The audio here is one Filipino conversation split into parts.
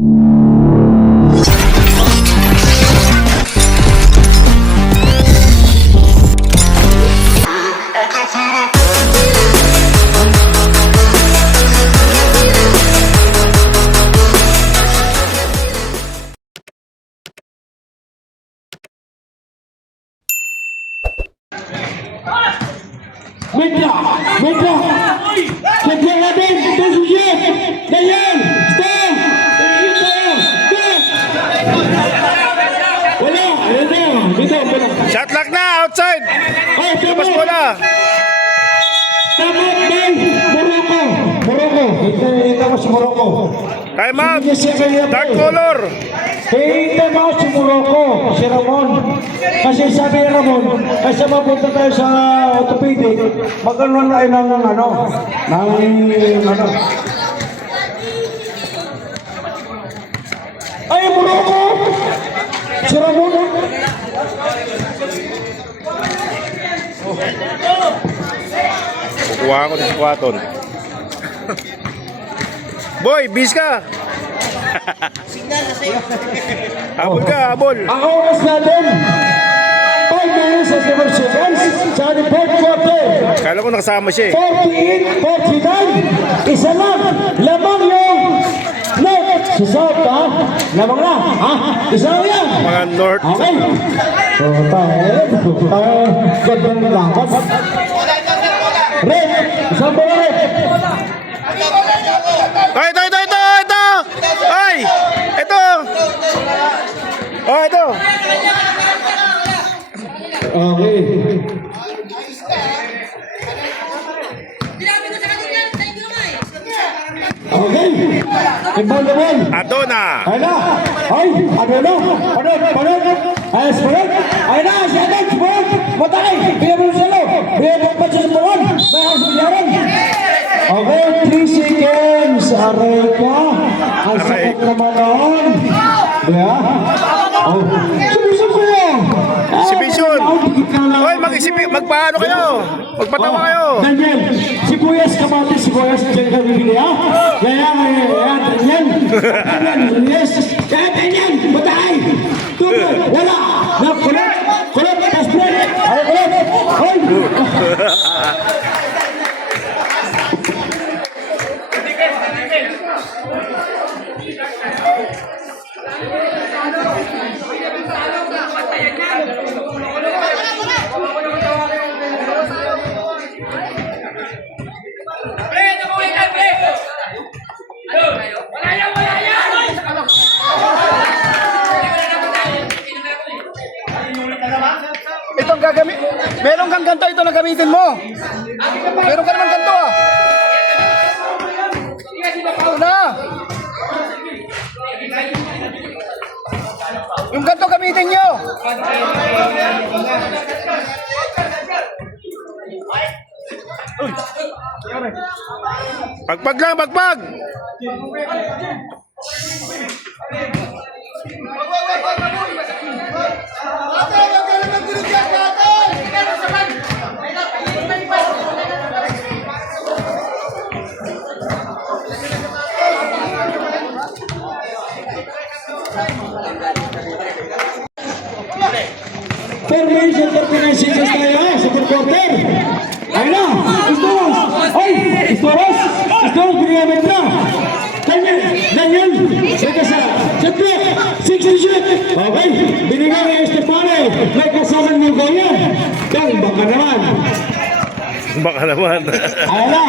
Medya! Medya natin! Tusugin! Dayan! Stop! Wala! Ayan na! Dito! Shot lock na! Outside! Ay! Labas bola! Tama! Bay! Morocco! Ito mo si Morocco. Time out! Dark color! Ito mo si Morocco. Si Ramon. Kasi sabi ni Ramon, kasi mapunta tayo sa orthopedic, magkaroon na ng Ay, Morocco! Si Ramon. Kukuha ko na si Quaton. Boy, bis ka! Habol ka, habol! Ang oras natin, 5 minutes and 7 seconds sa ating fourth quarter. Kala ko nakasama siya eh. 48, 49, isa lang, lamang yung net. Si South, ha? Lamang na, ha? Isa lang yan. Mga North. Okay. So, tayo, ganda ng lakas. Red, isang bola red. Ito! Ay! Ito! Oh, ito! Okay. Okay. Inbound the ball. Adona! Ayun na! Ay! Panod! Ayos, panod! Ayun na! Si Adon! Panod! Matay! Pinabulong sa lo! Pinabulong pa siya sa panod! May house of Yaron! Okay, 3 seconds! Aray ka! Ang sakit naman noon! Diba? Oh! Subisok ko yun! Si Vision! Hoy, magpaano kayo? Magpatawa kayo! Daniel! Sibuyas kamatis, sibuyas dyan ka bibili, ha? Kaya, Daniel! Yes! Kaya, Daniel! Matay! Tubo! Wala! Kulot! Passport! Ay, kulot! Hoy! Itong gagamit. Meron kang ganito, ito na gamitin mo. Meron ka naman ganito ah. Ito na. Yung ganito gamitin nyo. Pagpag lang, pagpag! Permission for pinasigas tayo sa fourth quarter. Ayun na! Istoros! Ay! Istoros! Ginamit na! Daniel! Saka sa setback! 6 shoot! Okay! Binigay ni Estefane! May kasama ng Goya! Dahil baka naman! Baka naman. Ayun na!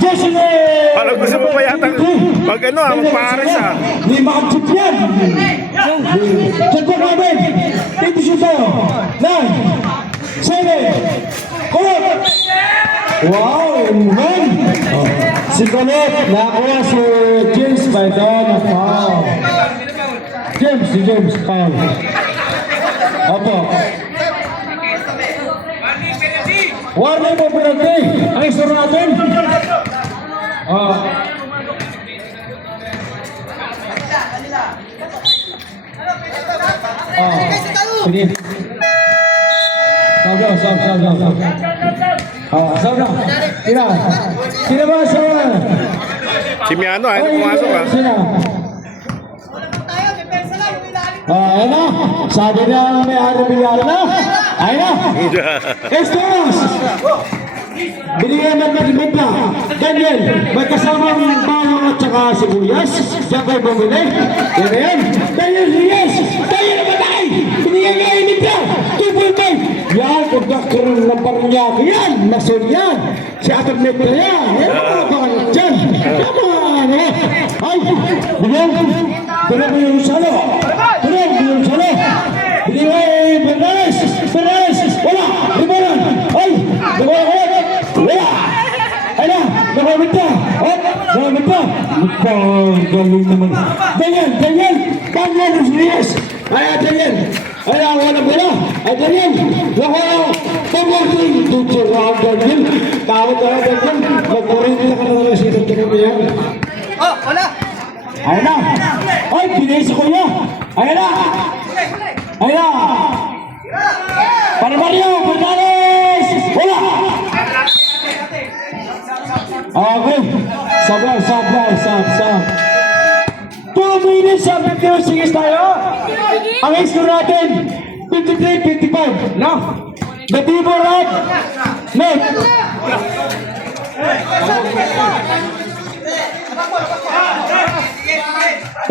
Joshua! Parang gusto mo pa yata pag ano ang pares ah. Hindi makapsip yan! Setback namin! 8 shoot tayo! 9! 7! Kulot! Wow! Man! Si Kulot! Nakuha si James by down at foul. James, foul. Opo. Warning mo penalty. Ang isuro natin. Sige. Stop. Stop na. Sina ba sa... Si Miano ayaw na pumasok ah. Sina. Sabi na may-ari bilyara na. Ayun na. Estos! Binigyan ng magigit na. Daniel, may kasamang bawang at saka sibuyas. Diyan kayo bumili. Yan na yan. Daniel Reyes! Daniel na matay! Binigyan nga yung nito. 2.5. Yan, kung nakaroon ng paranyaki yan. Nasol yan. Si Atang Nito yan. Yan mga pangalit dyan. Yan mga ano. Ay, binigyan. Tulog mo yung salo. Tulog mo yung salo. Binigay Bernales. Bernales. Wala. Libaran. Ay, libaran. Wala! Ay na! Nakamit na! Oh! Nakamit na! Galing naman! Daniel! Daniel! Daniel Reyes! Ay, Daniel! Ay, wala pala! Ay, Daniel! Naku! Pag-working! Tutur na Daniel! Tawag ka na, Daniel! Mag-working nila ka na sa itong tunog niya! Oh, wala. Ay na! Ay, pinay si Kuya! Ay na! Ay na! Para Mario! Bernales! Wala! Okay. Sab. 2 minutes sa 50 seconds tayo. Ang score natin, 53-55. No? Batibo Rod. Net.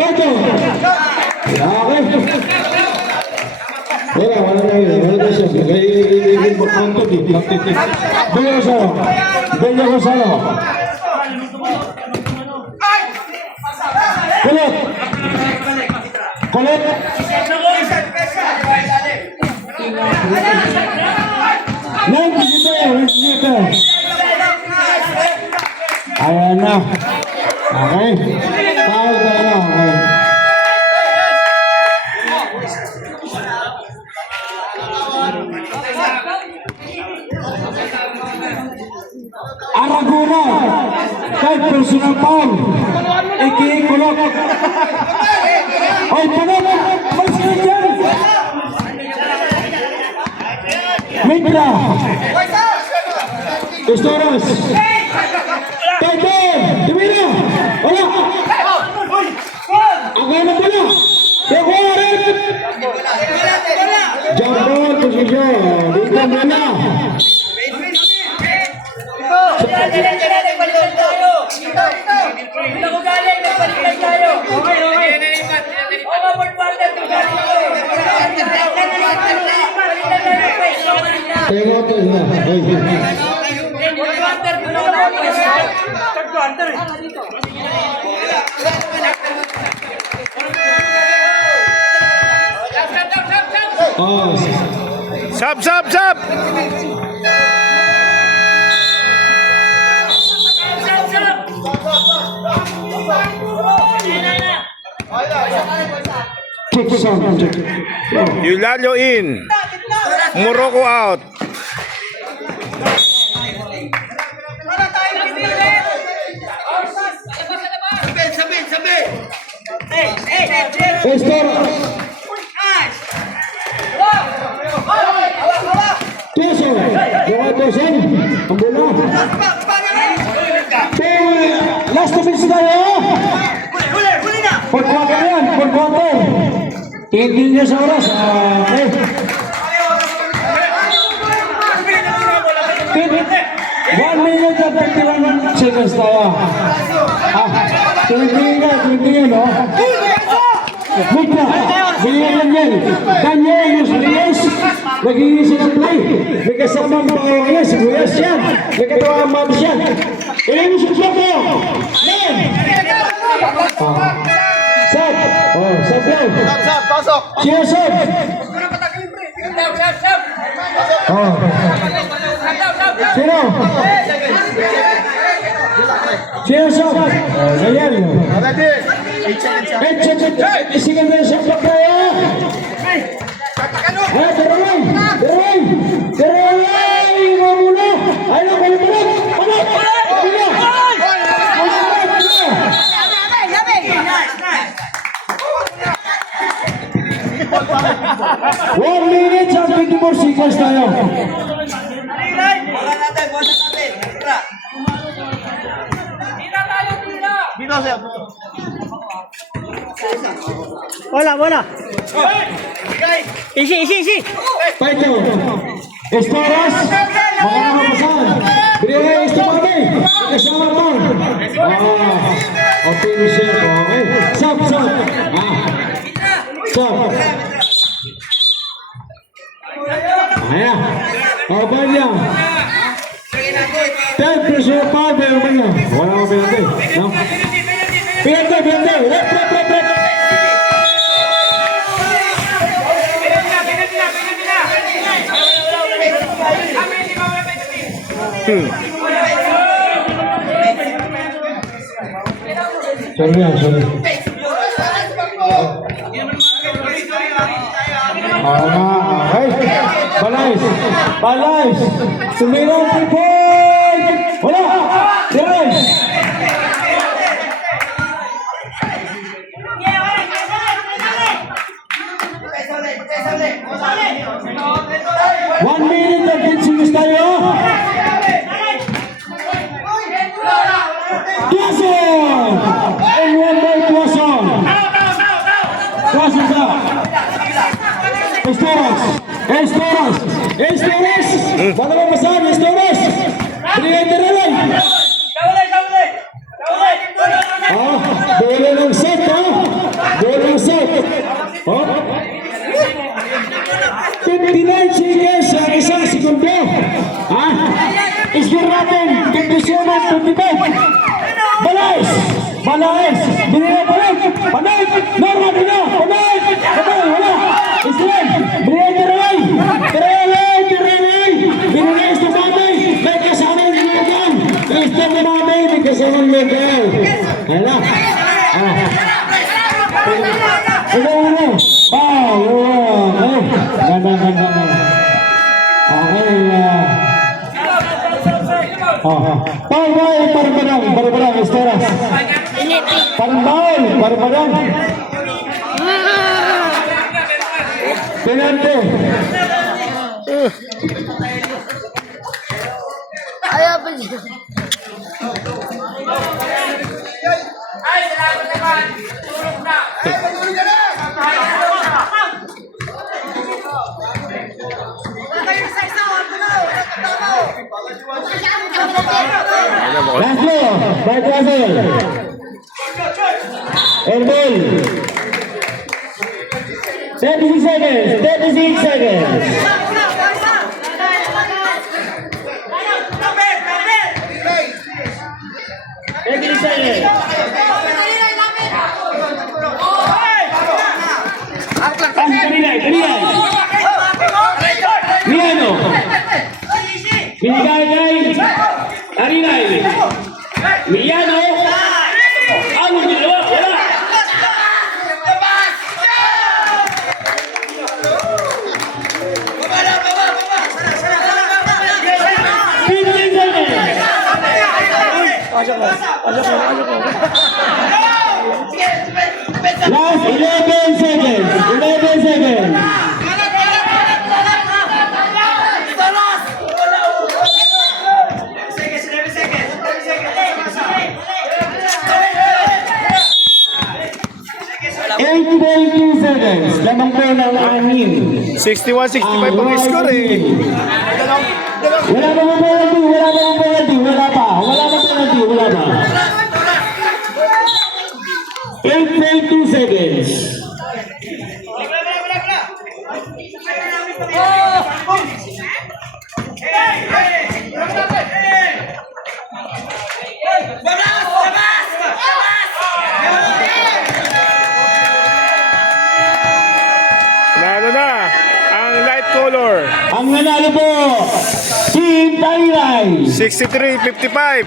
Peto. Okay. Wala na siya. Gagawin mo kanto dito. Bella Rosalo. Kulit. Ayan na. Okay. Tawag na na. Okay. Araguna, kahit personal foul, ikikulok. Ay, panot! Masin dyan! Mitra! Estoros! Tete! Dimina! Wala! Agay na pala! Tehuaret! Jambon, posisyon! Dito muna! Sab! Eulalio in. Morocco out. Last to finish tayo. Pag-quarter yan, pag-quarter. Tingin niya sa oras. Okay. 1 minute at 31 seconds tayo. Tingin no? Mika, Daniel. Daniel Reyes. Nag-iisip ng play. May kasamang bawang yan. Sibuyas yan. May katawang mabis yan. Ilan yung suksok mo? Man! Sab! Sab lang. Sab, pasok. Sino Sab? Sino? Sino Sab? Ganyan. Isigan na yung suksok tayo. Teroy! Mamuna! Ayaw ko yung tulog! Panot! One minute and 54 seconds tayo. Dito, sir. Bola. Isi. Paito. Estoras. Mga namapasan. Bigay estimate. Kasama mo. Official. Okay. Stop. Stop. Ayan. Open niya. 10 pressure pa. Meron niya. Wala ko pinatay. No? Pinatay. Rep. Sorry. Okay. Balais. Sumirang people. Wala. Diray. One minute na pinsinis tayo. Tuason! And one by Tuason. Tuason sa. Estoras! Bala mo masahan, Estoras! Bigay ka na lang! Bola ng set, Bola ng set! 59 seconds sa isang segundo! Isgir natin! 57, 55! Balais! Binigay pa rin! Panay! Norma na! Panay! Wala! Islam! Binigay ka na lang! Tirelay! Binigay estimate! May kasama ng lugan! Estimate! May kasama ng lugan! Hala! Ulo! Ganda. Okay, parang Esteras. Parang Penalty. Ayaw pa siya. Last ball, by Brazil. Airball. 36 seconds. Miano. Binigay kay Arinay. Miano. Ano ginawa? Wala. Last 11 seconds. 11 seconds. Seconds. Lamang po ng 6. 61-65 ang score eh. Wala pa penalty. Wala pa. 8.2 seconds. Nanalo na ang light color. Ang nanalo po, Team Tayray. 63-55.